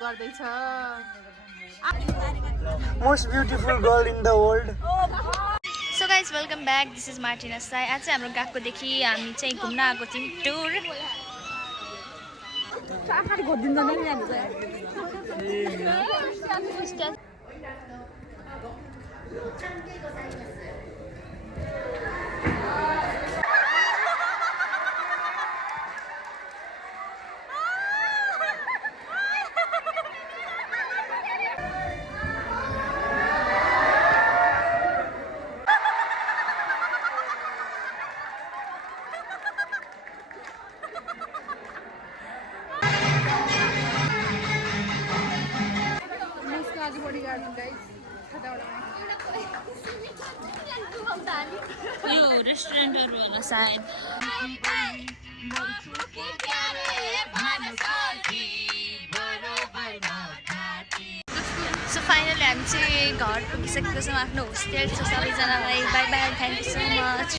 गर्दैछ Most beautiful girl in the world. So guys welcome back this is Martina Sai आज चाहिँ हाम्रो गएकोदेखि हामी चाहिँ घुम्न आएको थियौँ टुर यो रेस्टुरेन्टहरू होला सायद सो फाइनली हामी चाहिँ घर पुगिसकेको छौँ आफ्नो होस्टेल छ सबैजनालाई by by thank you so much